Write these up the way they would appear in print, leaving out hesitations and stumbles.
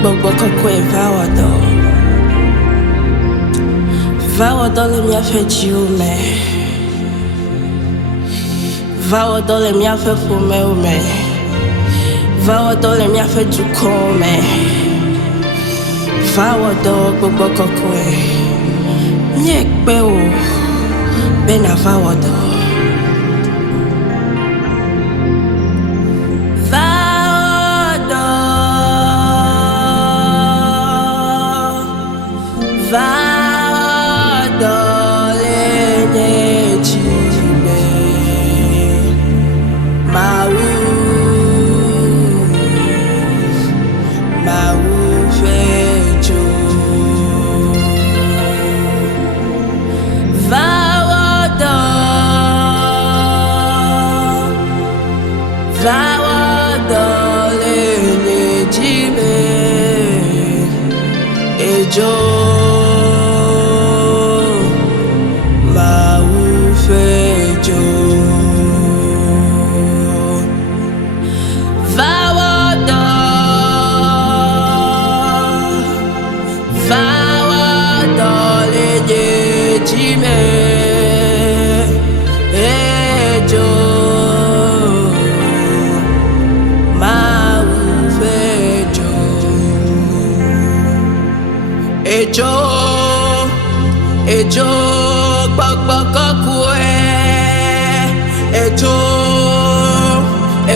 Gbogbo koko e Vawadol mi a fait jume. Vawadol mi a fait fume. Vawadol mi a fait jukome. Vawadol gbogbo koko e. Nyekpe o. Bena vawadol. Ejo gbogbo koku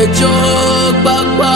ejo gbogbo